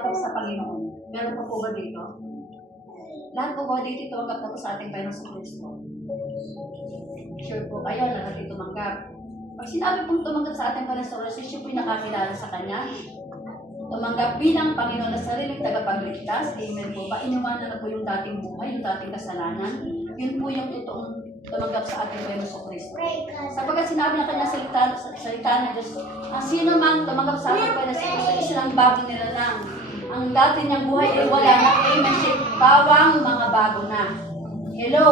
tumanggap sa Panginoon. Meron pa po ba dito? Lahat po ba dito tumanggap na po sa ating Panginoon sa Kristo? Sure po kayo na natin tumanggap. Pag sinabi pong tumanggap sa ating Panginoon sa Kristo, siya po'y nakakilala sa Kanya. Tumanggap bilang Panginoon na sariling tagapagligtas. Amen po ba? Inuwanan na po yung dating buhay, yung dating kasalanan. Yun po yung totoong tumanggap sa ating Panginoon sa Kristo. Sapagkat sinabi na Kanya salita ng Diyos, ang sino man tumanggap sa ating Panginoon sa Kristo, isilang bagong nilalang. Ang dati niyang buhay ay wala na. Amen. Siya bawang mga bago na. Hello.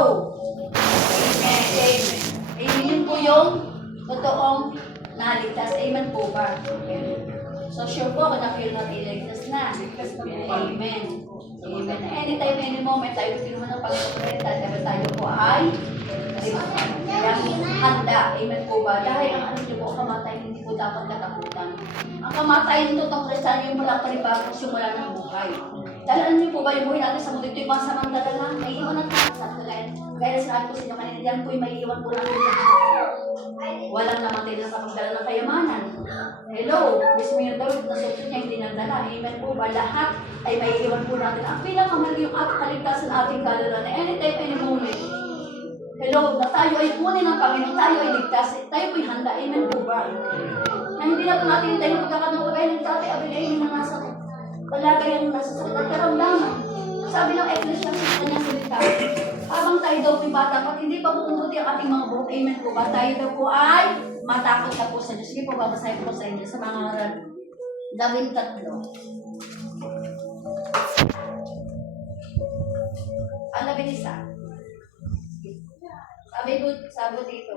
Amen. Amen. Amen. Yun po yung totoong naligtas. Amen po ba? Amen. So sure po kung na-feel natin iligtas na. Amen. Amen. Anytime, any moment, tayo pinuha ng Panginoon dahil tayo po ay handa. Amen po ba? Dahil ang ano niyo po, kamatayan hindi po dapat katakutan. Ang kamatayan nito itong Kristiyano yung mula panibagong simula ng buhay. Dahil ano niyo po ba, yung buhay natin sa mundo, ito yung pansamantala lang, may iwan ng taas. Kaya sinabi ko sa inyo kanina, yan po yung may iwan po natin. Walang namatay na sa pagdala ng kayamanan. Hello, mismo yung Dawid na susunod niya hindi nagdala. Amen po ba? Lahat ay may iwan po natin. Ang pinakamali yung kaligtasan ating kaluluwa na anytime, any moment. Hello, na tayo ay kunin ng Panginoon, tayo ay ligtas, tayo po'y handa. Amen po ba? Na hindi na po natin tayo magkakataon kagaya ng tatay Abigail na nasa palagay ang nasa sakit at karamdaman. Sabi ng Ecclesiastes sa kanyang salita, habang tayo daw po'y bata, at hindi pa bumuti ang ating mga buhok, amen po ba? Tayo daw po ay matakot na po sa Diyos. Sige po, babasahin po sa inyo sa mga 13. Ang 11. Sabi dito.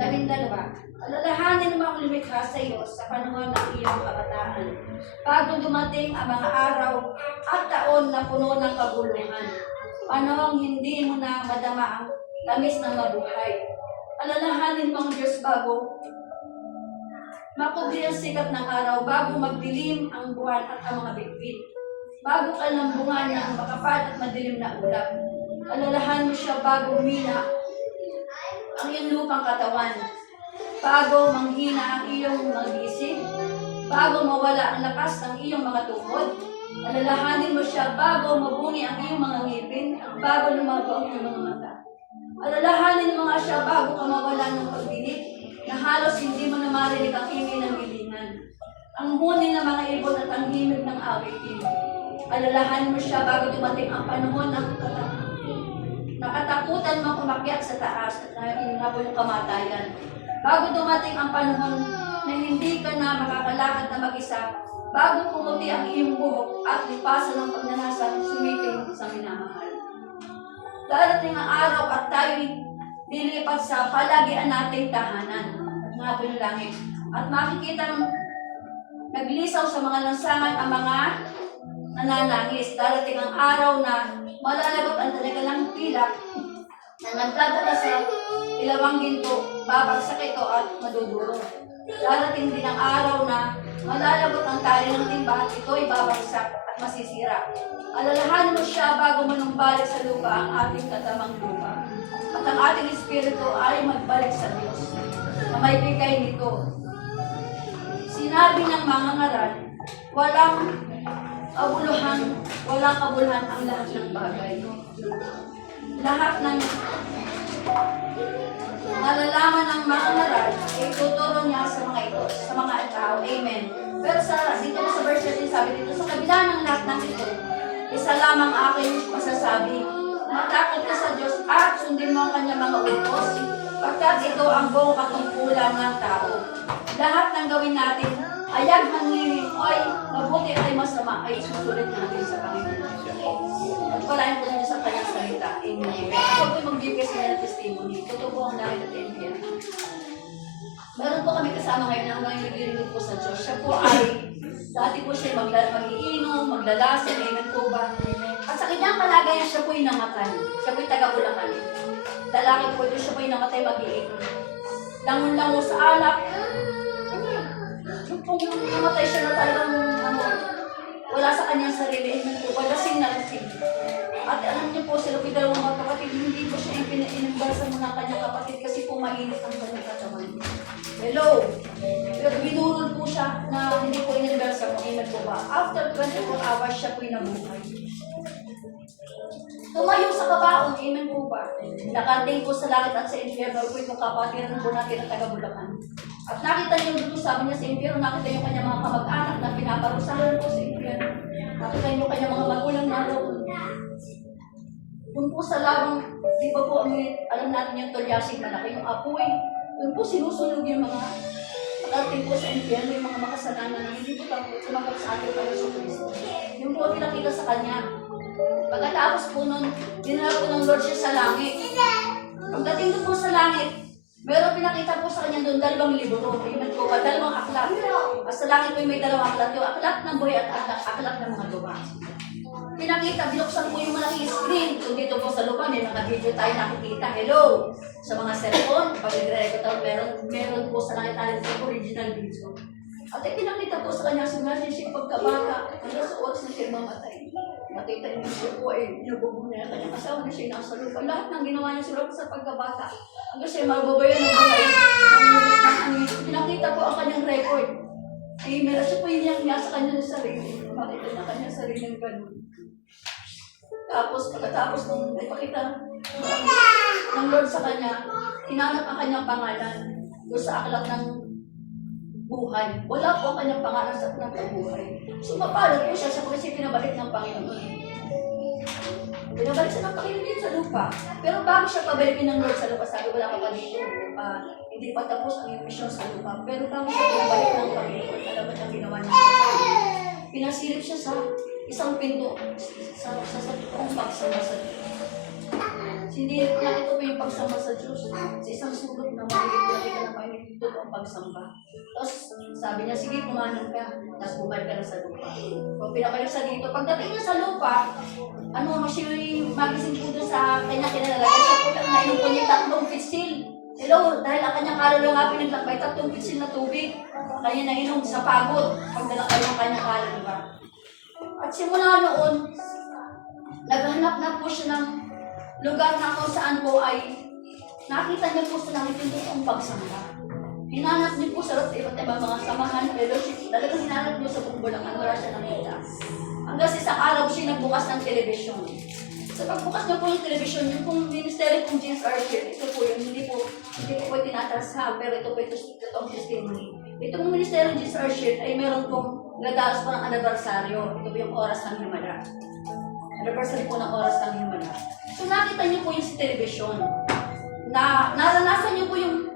Labindalawa. Alalahanin mo ang lumikha sa iyo sa panahon ng iyong kabataan, bago dumating ang mga araw at taon na puno ng kaguluhan. Panahong hindi mo na madama ang tamis ng mabuhay. Alalahanin mo ang Diyos bago makubli ang sikat ng araw, bago magdilim ang buwan at ang mga bitbit. Bago kalambungan ng makapal at madilim na ulap. Alalahan mo siya bago humina ang iyong lupang katawan. Bago manghina ang iyong mga isip, bago mawala ang lakas ng iyong mga tuhod, alalahanin mo siya bago mabungi ang iyong mga ngipin, bago lumago ang iyong mga mata. Alalahanin mo nga siya bago ka mawala ng pagdinig, na halos hindi mo na marinig ang ingay ng gilingan, ang huni ng mga ibon at ang himig ng awitin. Alalahanin mo siya bago dumating ang panahon ng nakatakutan mong umakyat sa taas at nahinabol yung kamatayan. Bago dumating ang panahon na hindi ka na makakalakad na mag-isa, bago pumuti ang iyong buhok at lipasan ng pagnanasa, sumiping sa minamahal. Darating ang araw at tayo'y lilipat sa palagian nating tahanan at mga langit. At makikita naglisaw sa mga lansangan ang mga nananangis. Darating ang araw na malalagot ang talagang pilak na nagdadala sa ilawang ginto, babagsak ito at madudurog. Darating din ang araw na malalagot ang tali ng timba at ito'y babagsak at masisira. Alalahan mo siya bago manumbalik sa lupa ang ating katamang lupa. At ang ating espiritu ay magbalik sa Diyos na may bigay nito. Sinabi ng mga ngaral, walang kabuluhan ang lahat ng bagay. Lahat ng malalaman ng mga ngaral, ituturo niya sa mga ito, sa mga tao. Amen. Pero dito sa verse 13, sabi dito, sa kabila ng lahat ng ito, isa lamang aking masasabi, matakot ka sa Diyos at sundin mo ang kanyang mga utos, pagkat ito ang buong katungkulan ng tao. Lahat ng gawin natin, ayag manliling, ay mabuti ay masama, ay susulit natin sa Panginoon. At palayan po ninyo sa kanyang salita. Amen. Ako po'y magbibigay sa kanyang testimony. Totoo po ang nakita at meron po kami kasama ngayon na hanggang naglilingkod po sa Diyos. Siya po ay, dati po siya mag-iinom, maglalasing, amen po ba? At sa kanyang kalagayan, siya po'y namatay. Siya po'y taga-Bulacan. Lalaki po ito, siya po'y namatay mag-iinom. Langon-lango sa alak. Kung namatay siya na talagang wala sa kanyang sarili, amen po ba? Lasing na lasing. At alam niyo po, sila po'y dalawang magkapatid, hindi po siya inimbasan mo ng kanyang kapatid kasi po mainit ang kanyang katawan. Hello! Pero binurol po siya na hindi po in-reverse ang amen po ba. After 24 hours, siya po nabuhay. Tumayo sa kabaong, amen po ba? Nakarating po sa langit at sa impyerno po itong kapatiran po natin ng taga-Bulacan. At nakita niyo doon, sabi niya sa impyerno, nakita niyo kanyang mga kamag-anak na pinaparusahan po sa impyerno. Nakita niyo kanyang mga magulang na roon. Doon po sa labang, di ba po, alam natin yung Tolyasing malaki, yung apoy. Doon po sinusunog yung mga nakarating po sa impyerno, yung mga makasalanan na hindi po sumakot sa ating Panginoon Kristo. Yung po pinakita sa kanya. Pagkatapos po nun, dinala po ng Lord siya sa langit. Pagdating doon po sa langit, meron pinakita po sa kanya doon 2 libro. Amen po ba? 2 aklat. At sa langit po may 2 aklat. Yung aklat ng buhay at aklat ng mga lupa. Pinakita, binuksan po yung malaking screen. So dito po sa lupa, may mga video tayo nakikita. Hello! Sa mga cellphone, pag nagre-record, meron po sa langit natin sa original video. At pinakita po sa kanya, simula siya pagkabata, hanggang sa oras na siya mamatay. Nakita niyo siya po ay nabubuo na yung kanyang asawa na siya nasa lupa. Lahat ng ginawa niya sila sa pagkabata. Hanggang siya mababayan ng buhay. Pinakita po ang kanyang record. Meron siya po yung niya sa kanyang sarili. Makita niya kanyang sarili ng ganun. Tapos pagkatapos nung ipakita ng Lord sa kanya, hinanap ang kanyang pangalan doon sa aklat ng buhay. Wala po ang kanyang pangalan sa aklat ng buhay. So mapalad po siya sa kasi pinabalik ng Panginoon. Pinabalik siya ng Panginoon dito sa lupa. Pero bago siya pabalikin ng Lord sa lupa, sabi wala ka pa dito. Hindi pa tapos ang mission sa lupa. Pero bago siya pinabalik ng Panginoon, alam mo ang ginawa niya. Pinasilip siya sa isang pinto sa totoong pagsama sa Diyos. Hindi nakita po yung pagsamba sa Diyos sa isang sulok na makikita na Panginoon yung totoong pagsamba. Tapos sabi niya, sige, kumanan ka. Tapos bumalik ka na sa lupa. So pinabalik siya dito. Pagdating niya sa lupa, siya magising po doon sa kanya kinalalagay. Siya po lang nainom po niya 3 pitsil. Hello, dahil ang kanyang kaluluwa nga pinaglakbay, 3 pitsil na tubig. Kanya nainom sa pagod. Pagdala kayo ng kanyang kaluluwa. At simula noon, naghanap na po siya ng lugar na kung saan po ay nakita niya po sa langit yung totoong pagsamba. Hinanap niyo po sa iba't ibang mga samahan, fellowship, talagang hinanap niyo sa buong Bulacan, wala siya nakita. Hanggang sa isang araw siya nagbukas ng telebisyon. Sa pagbukas niyo po yung telebisyon, yung pong ministry kong James Archer, ito po yung hindi po tinatasha, pero ito po ito totoong testimony. Itong ministry ng James Archer ay meron pong nadalas po ng anibersaryo. Ito po yung oras ng Himala. Anniversary po ng oras ng Himala. So nakita niyo po yung sa telebisyon. Naranasan niyo po yung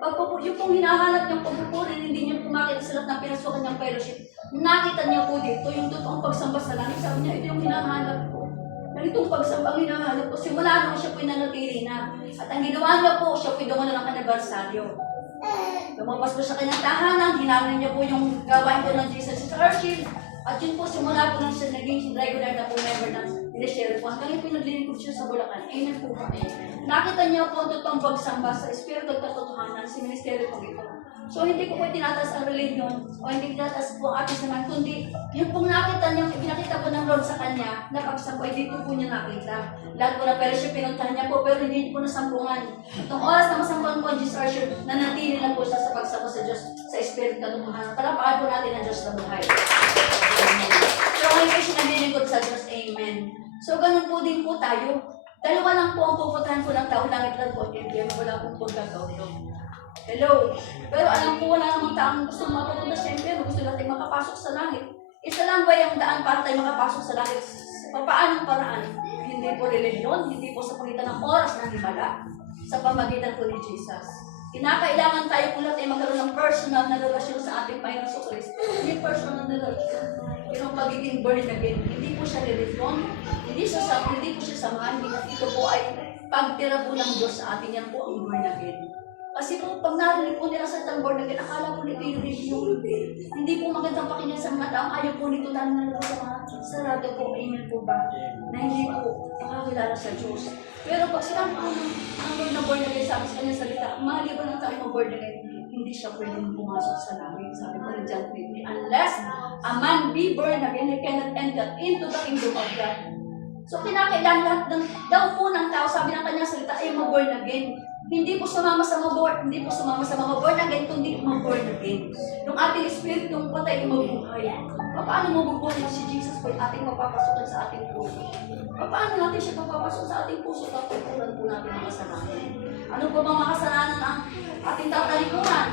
pong hinahanap niyong pagpupurin, hindi niyo po makita sa lahat ng pinasukan niyang fellowship. Nakita niyo po dito yung totoong pagsamba sa langit. Sabi niya, ito yung hinahanap ko. Ganitong pagsamba ang hinahanap ko. Simula nung siya po yung nanatili na. At ang ginawa niya po, siya po yung dumuna ng anibersaryo. Lumabas po sa kanyang tahanan, hinanan niya po yung gawain po ng Jesus Churchill. At yun po, simula po nang siya naging regular na po member ng ministry po. Hanggang po naglilingkod siya sa Bulacan. Amen po ba? Nakita niya po ang totoong pagsamba sa Espiritu at katotohanan sa ministry po ito. So hindi ko po tinataas ang religion o hindi tinataas po ang ating samahan, kundi yung pong nakita niya, pinakita po ng Lord sa kanya na pagsamba, dito po niya nakita. Lahat po na fellowship pinuntahan niya po, pero hindi po nasampungan. Itong oras na masampungan po ang Jesus Archer, nanatili lang po siya sa pagsamba sa Diyos, sa Espiritu at katotohanan. Palapakan po natin ang Diyos na buhay. So ngayon po siya naglilingkod sa Diyos. Amen. So ganun po din po tayo. Dalawa lang po ang pupuntahan po ng tao, langit lang po, wala pong pagkakaulo. Hello. Pero alam ko wala namang taong gusto mapapunta sa impyerno, gusto natin makapasok sa langit. Isa lang ba yung daan para tayo makapasok sa langit? Paanong paraan? Hindi po religion, hindi po sa pagitan ng oras ng himala, sa pamagitan po ni Jesus. Kinakailangan tayo po natin magkaroon ng personal na relasyon sa ating Panginoon sa Kristo. Hindi personal na relasyon. Yung pagiging born again, hindi po siya religion, hindi po siya samahan, ito po ay pagtira po ng Diyos sa atin, yan po ang born again. Kasi po, pag narinig po nila sa born again, akala po nito yung religion. Hindi po magandang pakinggan sa mga taong ayaw po nito lalo na sa mga sarado po, amen po ba, na hindi po nakakilala sa Diyos. Pero pag sinabi po ang Lord na born again sa kanyang salita, maliban ng tayo mag-born again, hindi siya pwedeng pumasok sa langit. Sabi po ni John 3, unless a man be born again, he cannot enter into the kingdom of God. So kinakailangan lahat daw po ng tao, sabi ng kanyang salita, ay mag-born again. Hindi po sumama sa mga born, hindi po sumama sa mga born again, kundi mga born again. Yung ating spirit, yung patay, yung mabuhay. Paano mabubuhay si Jesus po yung ating mapapasukan sa ating puso? Paano natin siya papapasok sa ating puso kapag tutulan po natin ang kasalanan? Ano po mga kasalanan ang ating tatalikuran?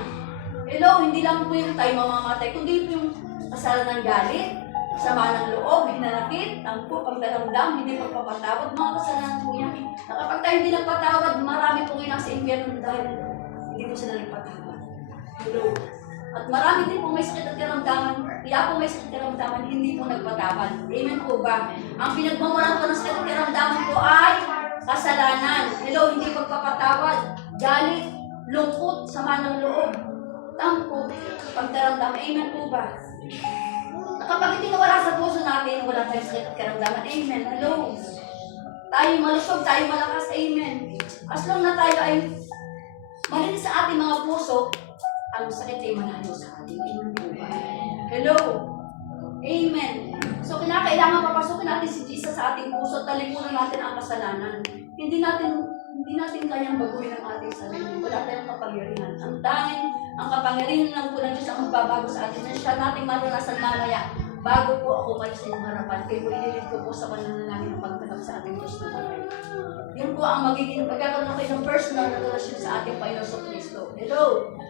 Hello, hindi lang po yung tayo mamamatay, kundi po yung kasalanan ng galit, sama ng loob, hinanakit, tampo, pagdaramdam, hindi pagpapatawad, mga kasalanan po yan. Na kapag tayo hindi nagpatawad, marami po ngayon sa impyerno dahil hindi po sila nagpatawad. Hello. At marami din po may sakit at karamdaman, kaya po may sakit at karamdaman, hindi po nagpatawad. Amen po ba? Ang pinagmamalan po ng sakit at karamdaman po ay kasalanan. Hello, hindi pagpapatawad, galit, lungkot, sama ng loob, tampo, pagdaramdam. Amen po ba? Kapag hindi nawala sa puso natin, wala tayong sakit at karamdaman. Amen. Hello. Tayo malusog, tayo malakas. Amen. As long na tayo ay malinis sa ating mga puso, ang sakit ay malayo sa ating. Amen po ba? Hello. Amen. So, kinakailangan papasukin natin si Jesus sa ating puso at talikuran natin ang kasalanan. Hindi natin kayang baguhin ang ating sarili. Wala tayong kapangyarihan. Ang kapangyarihan lang po ng Diyos ang magbabago sa atin. Siya nating maranasan mamaya bago po ako kayo sa inyong harapan. Kaya po inilit ko po sa pananalangin ng pagtanggap sa ating Diyos na buhay. Yun po ang magiging pagkakaroon kayo ng personal na relasyon sa ating Panginoon sa Kristo. Hello!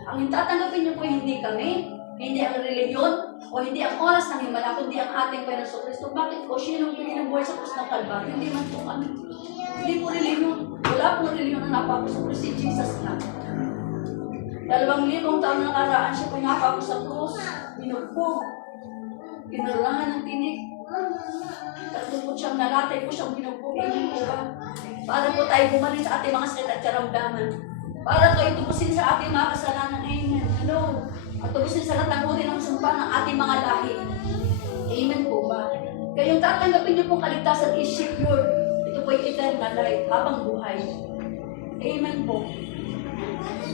Ang tatanggapin niyo po hindi kami, hindi ang reliyon, o hindi ang oras ng himala, kundi ang ating Panginoon sa Kristo. Bakit po? Siya yung pinili buhay sa krus ng Kalbaryo. Hindi man po kami. Hindi po reliyon. Wala po reliyon na napako sa krus. Si Jesus na. 2,000 taon na nakaraan siya po napako sa krus. Binugbog. Pinurulahan ng tinik. Tatlo po siyang nalatay po siyang binugbog. Amen po ba? Para po tayo bumalik sa ating mga sakit at karamdaman. Para tayo tubusin sa ating mga kasalanan. Amen. Hello. At tubusin sa latangurin ng sumpa ng ating mga lahi. Amen po ba? Kaya yung tatanggapin niyo pong kaligtasan is secure. Ito po yung eternal life, habang buhay. Amen po.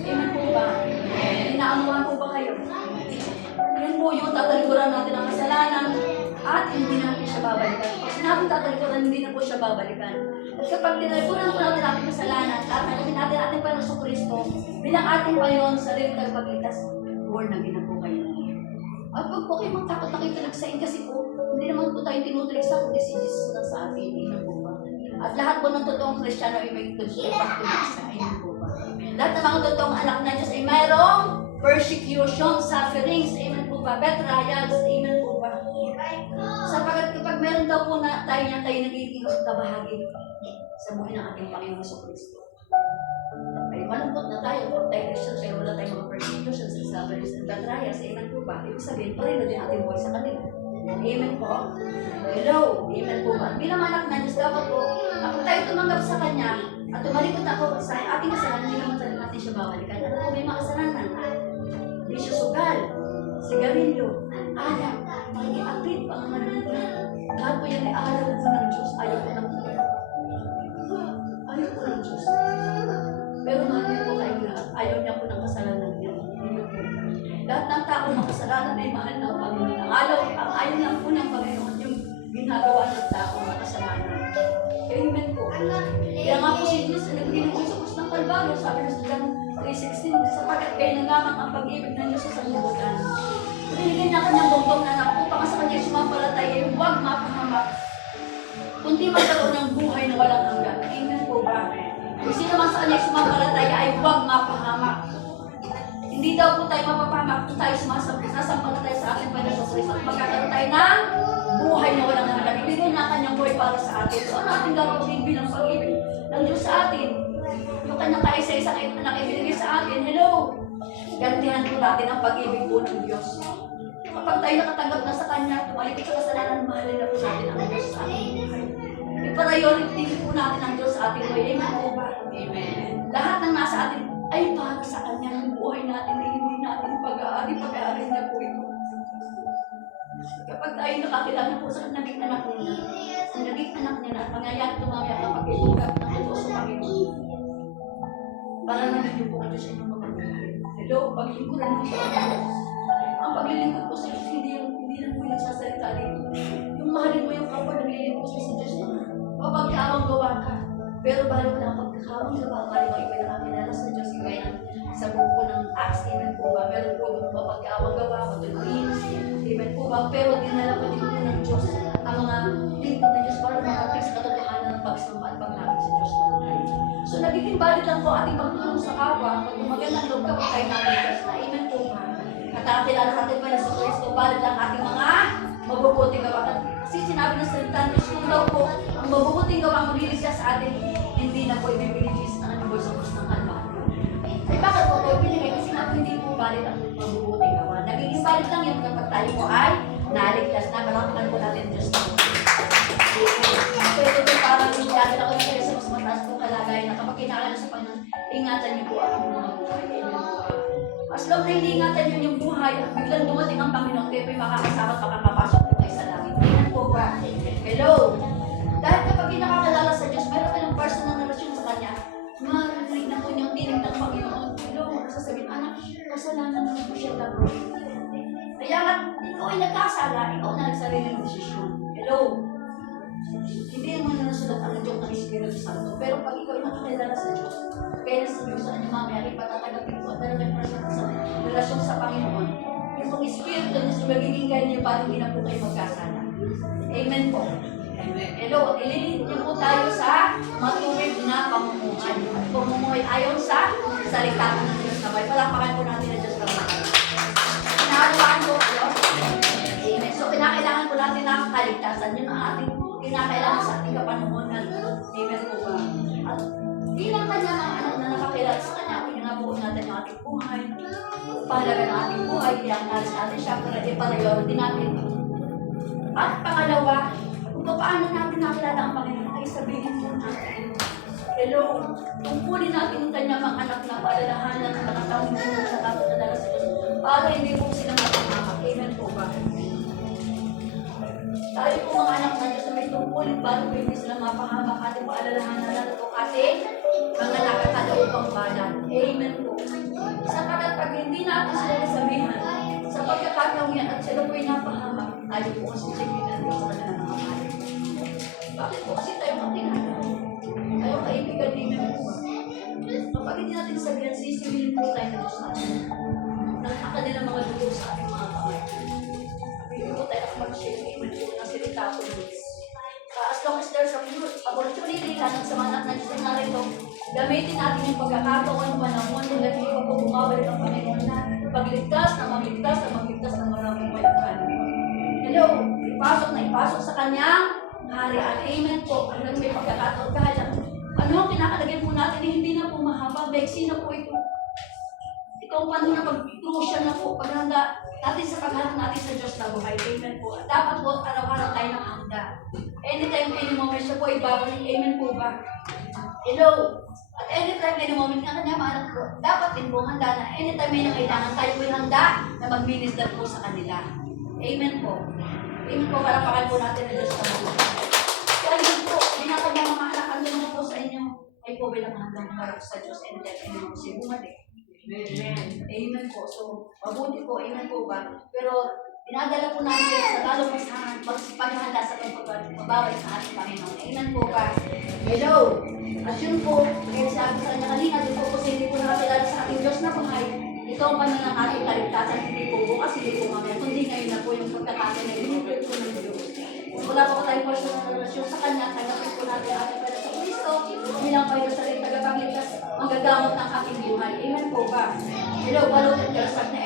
Amen po ba? Inaamuhan po ba kayo? Yun po yung tatalikuran natin ang kasalanan at hindi natin siya babalikan. Pag sinabing tatalikuran, hindi na po siya babalikan. At kapag tinalikuran po natin ating kasalanan, tatanggapin natin ating Panginoon Kristo bilang ating Panginoon sa rin tagapagligtas, born na po kayo. At huwag po kayo magtakot na kayo talagsain kasi po, hindi naman po tayo tinutuligsa kundi si Jesus na sa atin. Amen po ba? At lahat po ng totoong Kristiyano ay may pagtuligsa. Amen po ba? Lahat ng mga totoong anak na Diyos ay mayroong persecution, sufferings. Amen po ba? Betrayals. Amen po ba? Sapagat kapag meron daw po na tayo nagiging kabahagi sa buhay ng ating Panginoon sa Kristo. Ay malungkot na tayo kung tayo Christian pero wala tayong mga persecutions sa sufferings and betrayals. Amen po ba? Ibig sabihin, parin na din ating buhay sa kanila. Amen po. Hello. Amen po ba? Bilang anak na Diyos, dapat po, kapag tayo tumanggap sa Kanya at tumalikot ako sa ating kasalanan, hindi naman talaga natin siya babalikan. Ano po may mga kasalanan? Bisyo sugal, sigarilyo, alak, pag-iapit, pangamalunta. Lahat po yan ay araw po ng Diyos. Ayaw po ng Diyos. Pero mahal niya po kayo lahat. Ayaw niya po ng kasalanan niya. Lahat ng tao ng kasalanan ay mahal ng Panginoon. Ang ayaw lang po ng Panginoon yung ginagawa ng tao ng kasalanan. Amen po. Kaya nga po si Jesus na nagbinuhay sa krus ng Kalbaryo, sabi na sa John 3:16, sapagat kayo na lamang ang pag-ibig ng Diyos sa sanlibutan. Pinigyan niya kanyang bongkong na anak upang sa kanya sumampalataya ay huwag mapahamak, kundi magkaroon ng buhay na walang hanggan. Amen po ba? Kung sino man sa kanya sumampalataya ay huwag mapahamak. Hindi daw po tayo mapapahamak kung tayo sasampalataya sa ating Panginoon sa Kristo at magkakaroon tayo ng buhay na walang hanggan. Ibigay na kanyang buhay para sa atin. So ano ating gagawin bilang pag-ibig ng Diyos sa atin? Yung kanyang kaisa-isang anak ibinigay sa atin. Hello! Gantihan po natin ang pag-ibig po ng Diyos. Kapag tayo nakatanggap na sa Kanya, tumalikot sa kasalanan, mahalin na po natin ang Diyos sa ating buhay. I-priority po natin ang Diyos sa ating buhay. Amen po ba? Amen. Lahat ng nasa atin ay para sa Kanya. Ang buhay natin ay hindi natin pag-aari na po ito. Kapag tayo nakakilala po sa naging anak niya, ang naging anak niya na at mangyayari tumamaya kapag itunggap ng ito sa Panginoon. Para naman yung po ang Diyos ay mamamahay. Hello, paglingkuran mo sa Panginoon. Ang paglilingkod ko sa Diyos, hindi lang po yung nagsasalita dito. Yung mahalin mo yung kapwa, naglilingkod sa Diyos. Mapagkaawang gawa ka. Pero bali mo lang ang habang nababalik ko, iba'y nakakilala sa Diyos, iba'y sa buko ng Acts, amen po ba? Meron po doon mapag-awang gawa, matulungin, amen po ba? Pero dinala pa din po ng Diyos ang mga lingkod ng Diyos para makating sa katotohanan ng pagsamba at paglapit sa Diyos na buhay. So nagiging valid lang po ating pagtulong sa kapwa, pag magandang loob ka, pag tayo namin Diyos na, amen po ba? At nakakilala natin pa sa Kristo, valid lang ating mga mabubuting gawa. Kasi sinabi ng salita ng Diyos, kung daw po ang mabubuting gawa magliligtas sa atin, hindi na po ibibiligis ng anong sa krus ng Kalbaryo. Ay bakit po ito pinigay? Kasi nga hindi po valid ang mabubuting gawa. Nagiging valid lang yan kapag tayo po ay naligtas na. Malakapan po natin Diyos na. Pero ito parang hindi natin ako yung sa mas mataas po kalagayan na kapag kinakala sa Panginoon, ingatan niyo po ang mga buhay. As long na hindi ingatan niyo yung buhay at biglang dumating ang Panginoon, kayo po'y makakasama at makakapasok po kayo sa langit. Ayan po ba? Hello? Dahil kapag nakakilala sa Diyos, meron ka ng personal na relasyon sa Kanya, marinig na po niyong tinig ng Panginoon. Hello? Sasabihin, anak, kasalanan na po siya lang. Kaya nga, ikaw ay nagkasala, ikaw na nagsarili ng desisyon. Hello? Hindi mo na nasulat ang Diyos ng Espiritu Santo. Pero pag ikaw ay nakakilala sa Diyos, kaya sa Diyos sa kanyang mamaya, ipatatagapin ko at talagang personal sa relasyon sa Panginoon. Yung pang Espiritu Diyos, magiging ganyan niyo para hindi na po kayo magkasala. Amen po. Amen. Hello, ililihit niyo po tayo sa matuwid na pamumuhay. At pamumuhay ayon sa salita ng Diyos na may. Palakpakan po natin ang Diyos na may. Kinakailangan po kayo. Amen. So, kinakailangan po natin ng kaligtasan. Yun ang ating kinakailangan sa ating kapanuhunan. Amen po ba? At bilang kanya mga anak na nakakilala sa kanya, pinabuo natin yung ating buhay. Pahalaga ng ating buhay, i-acknowledge natin siya, para i-priority natin. At pangalawa, kung paano natin nakilala ang Panginoon, ay sabihin po natin. Hello, tungkulin natin yung kanyang mga anak na paalalahanan ng nakatawin mo sa kapitalaga sa Diyos para hindi po sila mapahamak. Amen po ba? Tayo po mga anak na Diyos na may tungkulin para po hindi sila mapahamak ating paalalahanan na ito ating mga nakakalaupang balan. Amen po. Sapagkat pag hindi natin sila nasabihan, sa pagkakataong yan at sila po'y napahamak, tayo po kasi sigilan din sa kanila ng mga. Bakit po kasi tayo matinala? Tayo kaibigan din na po. Kapag hindi natin sabihan, sisibilin po tayo ng Diyos natin. Ang kanilang mga dugo sa ating mga kamay. Hindi po tayo mag-share ng iman po na silita po ng Diyos. As long as there's opportunity, lahat sa mga anak na Diyos na narito, gamitin natin yung pagkakataon, panahon, nila hindi pa po bumabalik ang Panginoon na pagligtas na magligtas ng maraming mayaman. Hello, ipasok sa kanyang harian. Amen po. Hanggang may pagkakataon kahit ano ang kinakalagay po natin, hindi na po mahaba. Beksi na po ito. Itong panahon na pag-crucial na po, paghanda natin sa paghanap natin sa Diyos na buhay. Amen po. At dapat po araw-araw tayo ng handa. Anytime, any moment siya po ibabalik. Amen po ba? Hello. At anytime, any moment nga kanya mga anak po, dapat din po handa na anytime may nakailangan tayo po handa na mag-minister po sa kanila. Amen po. Amen po. Parapakan po natin ang Diyos na buhay. Kaya yun po, binakanya mga anak, ang na po sa inyo, ay po bilang handang marap sa Diyos anytime, any moment siya bumalik. Amen. Amen po. So, mabuti po. Amen po ba? Pero, dinadala po natin sa lalong paghahanda sa pagbabalik sa ating Panginoon. Amen po ba? Hello! At yun po, kaya sabi sa kanya kanina, din po kasi hindi po nakakilala sa ating Diyos na buhay. Ito ang paano ng ating kaligtasan, hindi po bukas, hindi po mamaya, kundi ngayon na po yung pagkakataon na binibigay po ng Diyos. Wala po tayong personal relasyon sa Kanya, tanggapin po natin ang ating pala sa Kristo, bilang kayo sa rin tagapagligtas, magagamot ng ating buhay. Amen po ba? Hello, balutin ka sa na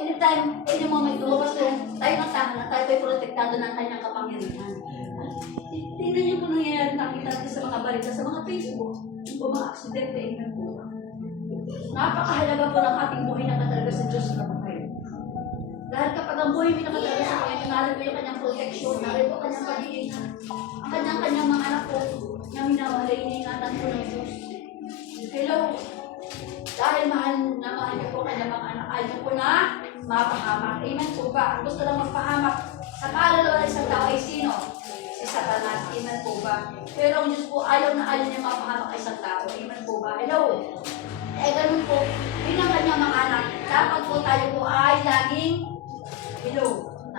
anytime, any moment, lumabas tayo ng tahanan, tayo po'y protektado ng kanyang kapangyarihan. Tingnan niyo po nangyayari nakita natin sa mga balita, sa mga Facebook, yung po mga aksidente, amen po ba? Napakahalaga po ng ating buhay na katalaga sa Diyos na buhay. Dahil kapag ang buhay mo nakatalaga sa Panginoon, narin po yung kanyang protection, narin po kanyang pagiging, ang kanyang mga anak po, na minamahal, iniingatan po ng Diyos. Hello? Dahil mahal niyo po kanyang mga anak, ayaw po na mapahamak. Amen po ba? Ang gusto lang magpahamak sa kaluluwa ng isang tao ay sino? Si Satanas. Amen po ba? Pero ang Diyos po ayaw niya mapahamak ay isang tao. Amen po ba? Hello? Ganun po, bilang kanyang mga anak, dapat po tayo po ay laging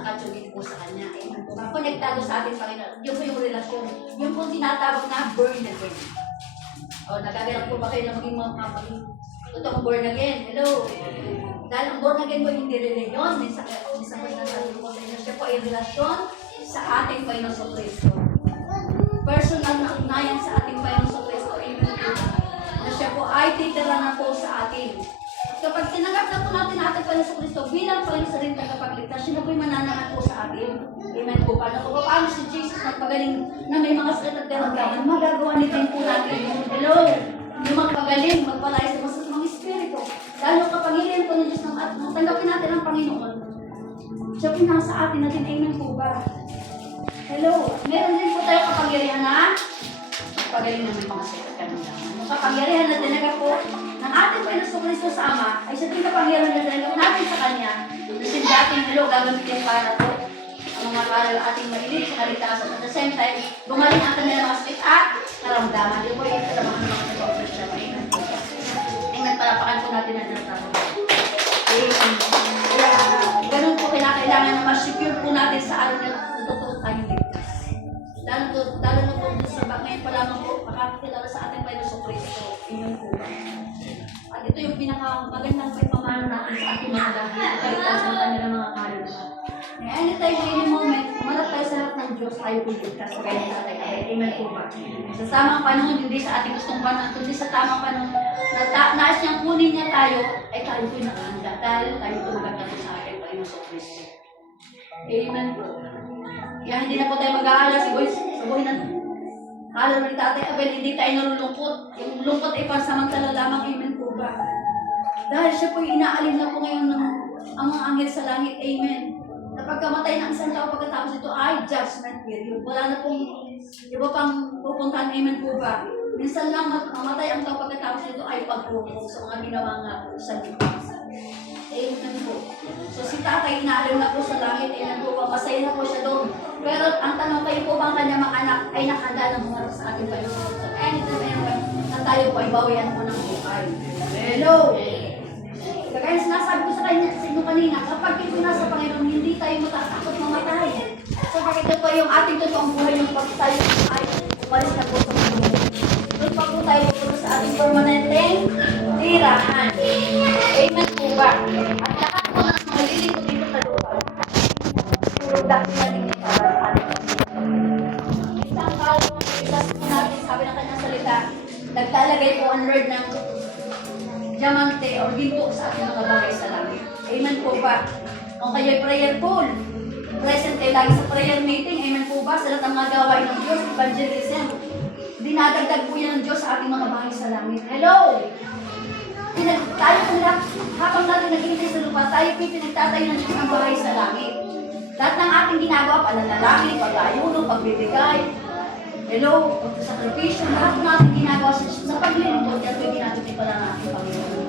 nakatugin po sa Kanya. Amen po ba? Konektado sa ating Panginoon. Yun po yung relasyon. Yun po tinatawag na born again. O, nagagalak po ba kayo na maging mga totoong born again? Hello? Dahil ang born again po hindi religion, minsan po sinasabi ko sa inyo, siya po ay relasyon sa ating Panginoon Kristo. Personal na ugnayan sa ating Panginoon Kristo, amen po, na siya po ay titira na po sa atin. Kapag tinanggap na po natin ang ating Panginoon Kristo bilang Panginoon sa rin tagapagligtas, siya na po'y mananahan po sa atin. Amen po. Paano si Jesus nagpagaling na may mga sakit at karamdaman, magagawa nito po natin. Hello? Yung magpagaling, magpalay sa masamang espiritu. Dahil yung kapangyarihan po ng Diyos at tanggapin natin ang Panginoon, siya po nasa atin natin. Amen po ba? Hello? Meron din po tayo kapangyarihan na magpagaling na may mga sakit at karamdaman. Yung kapangyarihan na tinanggap po ng ating Panginoon Kristo sa Ama, ay siya din kapangyarihan na tinanggap natin sa Kanya, na siya dating hello, gagamitin para po ang mga karal ating malilit sa kaligtasan. At the same time, gumaling ang kanilang mga sakit at karamdaman. Yung po yung katamahan ng mga nag-offer Amen. Amen, palapakan po natin ang nagtatawa. Kaya, ganun po kinakailangan na ma-secure po natin sa araw na totoo tayong ligtas. Lalo na po sa ngayon pa lamang po, makakilala sa ating Panginoon Kristo. Iyon po. At ito yung pinakamagandang pagmamahal natin sa ating mga dahil. Kaligtas ng kanilang mga kaluluwa. Anytime, any moment, umarap tayo sa harap ng Diyos, tayo po ligtas sa kanyang tatay. Amen po ba? Sa tamang panahon, hindi sa ating gustong panahon, kundi sa tamang panahon, nais niyang kunin niya tayo, ay tayo po nakahanda. Dahil tayo tumagat natin sa ating Panginoon Kristo. Amen po. Kaya hindi na po tayo mag-aalala sa buhay ng alam ni Tatay Abel, hindi tayo nalulungkot. Yung lungkot ay pansamantala lamang. Amen po ba? Dahil siya po inaalin na po ngayon ng ang mga anghel sa langit. Amen. Na pagkamatay ng isang tao pagkatapos ito ay judgment period. Wala na pong iba pang pupuntahan. Amen po ba? Minsan lang mamatay ang tao pagkatapos ito ay pagpupok sa mga ginawa nga po sa Diyos. Amen po. So si Tatay inaalin na po sa langit. Amen po ba? Masaya na po siya doon. Pero ang tanong, kayo po bang kanya mga anak ay nakahanda ng humarap sa ating Panginoon? So anytime, anyway, na tayo po ay bawian po ng buhay. Hello! Kaya sinasabi ko sa inyo kanina, kapag ito nasa Panginoon, hindi tayo matatakot mamatay. So bakit ito yung ating totoong buhay, yung pag tayo ay umalis na po sa mundo. Doon pa po tayo po sa ating permanenteng tirahan. Amen po ba? At lahat po ng mga lilingkod dito sa lupa, puro dati na din para sa ating isang tao po natin, sabi ng kanyang salita, nagtalagay po ang word ng diamante o ginto sa ating mga bagay sa langit. Amen po ba? Kung kayo'y prayerful, present kayo lagi sa prayer meeting, amen po ba? Sa lahat ng mga gawain ng Diyos, evangelism, dinadagdag po yan ng Diyos sa ating mga bagay sa langit. Hello! Tayo habang natin naghihintay sa lupa, tayo pinagtatayo ng Diyos ng bagay sa langit. Lahat ng ating ginagawa, pananalangin, pag-ayuno, pagbibigay, hello, sakripisyo, lahat ng ating ginagawa sa paglilingkod, yan po'y ginagawa pala ng ating Panginoon.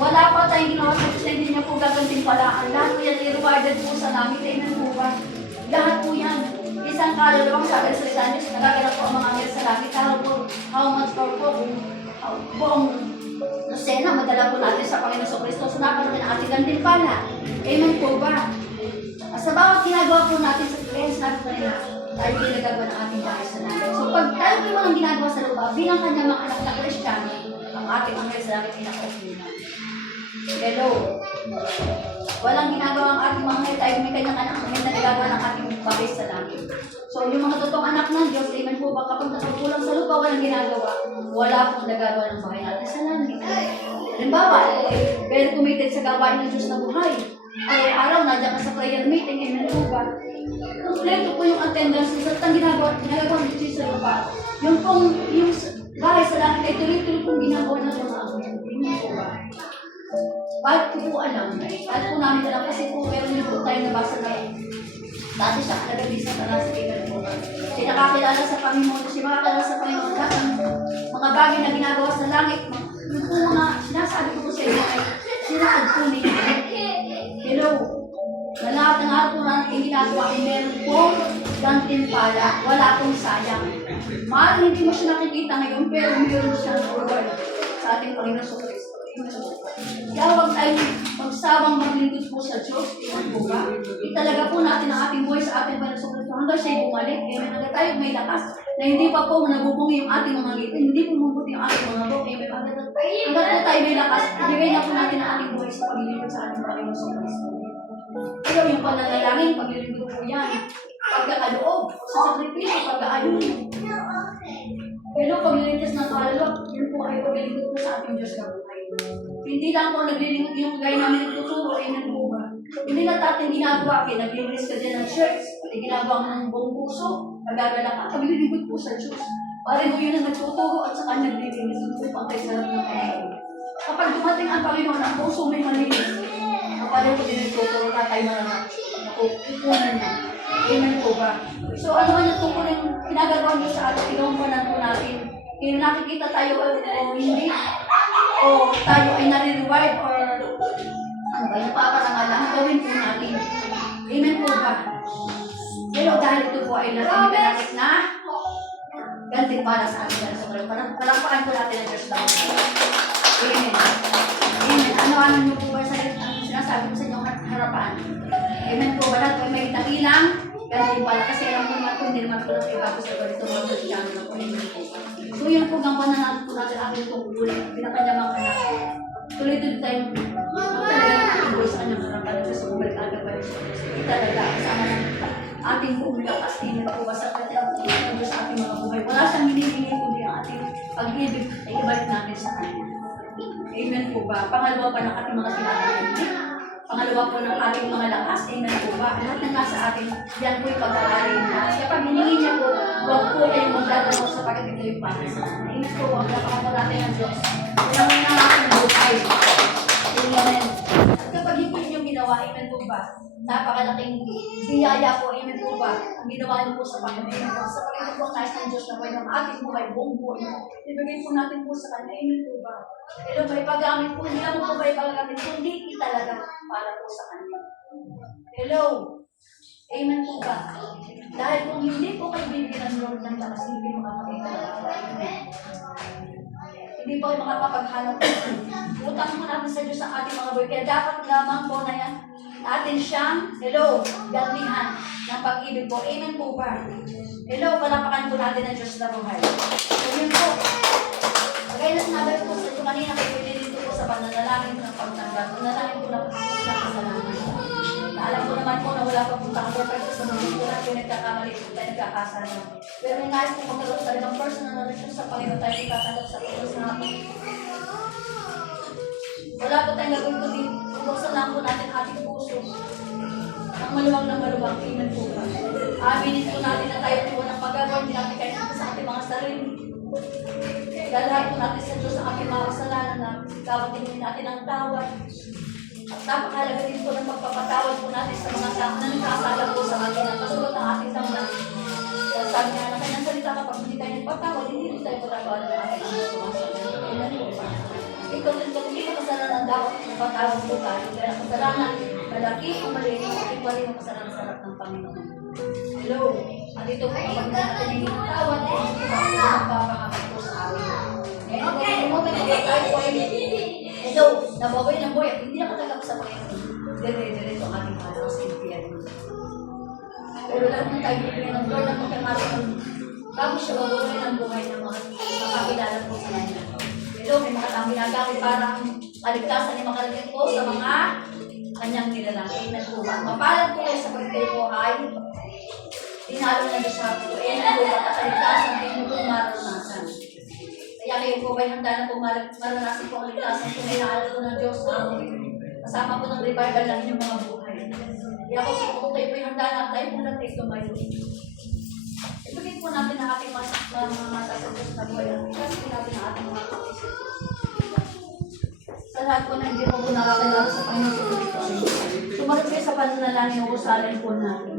Wala pa tayong ginawa sa Diyos na hindi niya po gaganting palaan. Lahat po yan i-rewarded po sa langit. Amen po ba? Lahat po yan. Isang kaluluwang sabi sa salita Diyos, nagaganap po ang mga anghel sa langit. How much more po? Buong dosena, madala po natin sa Panginoon Kristo. So naparoon ang ating gantimpala. Amen po ba? Sa bawat ginagawa po natin sa kaya sinabi ko nila, tayo ginagawa ng ating bagay sa langit. So pag tayo po yung mga ginagawa sa lupa, bilang kanya mga anak na Kristiyano, ang ating anghel sa langit ay nakaupina. Hello. Walang ginagawa ang ating mga anghel, tayo may kanyang anak na nagagawa ng ating bagay sa langit. So yung mga totoong anak ng Diyos, amen po ba, kapag nakapagpulang sa lupa, walang ginagawa, wala pong nagagawa ng bagay natin sa langit. Halimbawa, very committed sa gawain ng Diyos na buhay. Araw-araw, nandiyan ka sa prayer meeting, amen po ba? Kompleto po yung attendance sa ang ginagawa ng Diyos sa lupa. Yung bahay sa langit ay tuloy-tuloy pong ginagawa ng mga anghel. Amen po ba? Bakit ko po alam? Bakit po namin alam? Kasi po meron din po tayo nabasa na dati siya kalagay sa Amen po ba? Siya nakakilala sa Panginoon, siya makakilala sa Panginoon lahat ng mga bagay na ginagawa sa langit. Yung po mga sinasabi ko po sa inyo ay sinakad po niya. Hello. Na lahat ng araw po natin ginagawa ay meron pong gantimpala, wala pong sayang. Maaaring hindi mo siya nakikita ngayon, pero meron siyang reward sa ating Panginoon Kristo. Kaya huwag tayong magsawang maglingkod po sa Diyos. Amen po ba? Italaga po natin ang ating buhay sa ating Panginoon Kristo hanggang siya'y bumalik. Amen. Hanggang tayo may lakas na hindi pa po nabubungi yung ating mga ngipin, hindi po mabuti yung ating mga buhok. Amen. Hanggat po tayo may lakas, ibigay na po natin ang ating buhay sa paglilingkod sa ating Panginoon sa Kristo. Pero yung pananalangin, paglilingkod po yan. Pagkakaloob, sa sakripisyo, pag-aayunin. Pero paglilingkod ng kaloob, yun po ay paglilingkod po sa ating Diyos na buhay. Hindi lang po naglilingkod yung gaya namin nagtuturo, amen po ba? Hindi na natin ginagawa, naglilinis ka dyan ng shirts, ginagawa mo ng buong puso, nagagala ka, paglilingkod po sa Diyos. Pare mo yun ang nagtuturo at saka naglilinis upang kayo sa harap ng Panginoon. Kapag dumating ang Panginoon, ang puso may malinis. Kapag po din nagtuturo na tayo mananap, ipunan niya. Amen po ba? So ano man yung tungkol yung pinagagawa niyo sa ating pinungkunan po natin, kung nakikita tayo o hindi, o tayo ay nare-reward or ano ba, napaparangalan, gawin po natin. Amen po ba? Pero dahil ito po ay natin pinanakit na ganti para sa atin. So, palakpakan po natin ang Diyos lang. Amen. Amen. Ano niyo po ba sa sinasabi ko sa inyong harapan? Amen po ba? Lahat po ay may dakilang ganti pala. Kasi alam po naman po, hindi naman po natin ibago sa ganito mga Kristiyano na po. Amen po ba? So, yun po ang pananatin po natin ating tungkulin. Pinakanyamang anak. Tuloy-tuloy tayong magtalaga sa kanyang harapan kasi bumalik agad pa rin siya. Italaga kasama ng ating buong lakas, amen po ba sa kanyang sa ating mga buhay. Wala siyang hinihingi kundi ang ating pag-ibig ay ibalik natin sa kanya. Amen po ba? Pangalawa pa ng ating mga pinakainig. Pangalawa po ng ating mga lakas, amen po ba? Lahat ng nasa atin, yan po yung pag-aaral niya. Kaya pag hiningi niya po, huwag po kayong magdadamo sa pagkakita yung para sa kanya. Amen po, huwag napakata natin ang Diyos. Kaya mo na ating buhay. Amen. At kapag hindi niyo ginawa, amen po ba? Napakalaking biyaya po, amen po ba? Ang ginawa niyo po sa Panginoon. Sa Panginoon po, nais ng Diyos na buhay ng ating buhay, buong buhay. Ibigay po natin po sa Kanya, amen po ba? Pero may paggamit po, hindi naman po may paggamit, kundi italaga para po sa Kanya. Hello? Amen po ba? Dahil kung hindi po kayo bibigyan ng Lord ng lakas, hindi makakakita ng Amen. Hindi po kayo makapaghanap. Utang mo natin sa Diyos ang ating mga buhay. Kaya dapat lamang po na yan, atin siyang, hello, galmihan ng pag-ibig po. Amen po ba? Hello, palapakan po natin ang Diyos na buhay. So yun po. Kaya na sinabi po sa inyo kanina, kayo pwede dito po sa pananalangin ng pagtanggap. Pananalangin po na kasalanan. Alam ko naman po na wala pa punta ka perfect sa mga ito na pinagkakamali po tayo nagkakasala. Pero may nais po magkaroon sa limang personal na relasyon sa Panginoon tayo itatanggap sa Panginoon sa hapon. Wala po tayong gagawin ko din. Buksan lang po natin ating puso. Ang maluwang na maluwang, amen po ba? Aminin po natin na tayo po ng magagawa, hindi natin kahit sa ating mga sarili. Dalahan po natin sa Diyos ang ating mga kasalanan na gawatin natin ang tawad. At napakahalaga din po ng pagpapatawad po natin sa mga tao na nagkasala po sa atin at masulot ang ating damdamin. Dahil sabi nga na kanyang salita kapag hindi tayo nagpatawad, hindi rin tayo patawad ng ating mga sumasalanan. Amen po ba? Ikaw din kung hindi ka kasalanan dapat patawad po tayo. Kaya kasalanan, malaki o maliit, hindi pa rin ang kasalanan sa harap ng Panginoon. Hello? At ito po kapag natin hindi patawad, hindi ba po magpapangamit po sa amin. Ngayon, kung hindi mo pinagay tayo po ay hello, nababoy ng boy at hindi nakatanggap sa Panginoon. Dire-diretso ang ating mahal sa impyerno. Pero lahat na tayo bibigyan ng Lord na pagkamaroon bago siya bababoy ng buhay ng mga makakilala po sa kanya. Hello, may mga tang ginagamit para kaligtasan ni makalagay po sa mga kanyang nilalaki. Amen po ba? Mapalad po kayo sa pagkayo po ay dinalo na Diyos sa po. Ayan ang po at kaligtasan ay hindi po maranasan. Kaya kayo po ba'y handa na po maranasin po ang ligtasan kung inaalala po ng Diyos na kasama po ng revival ng inyong mga buhay. Kaya kung kayo po'y handa na tayo po lang tayo tumayo. Ibigay po natin ang ating mga sasabos na buhay at kasi natin ang ating mga kapatid. Sa lahat po na hindi po nakakilala sa Panginoon sa Panginoon. Sumarap kayo sa pananalangin o usalan po natin.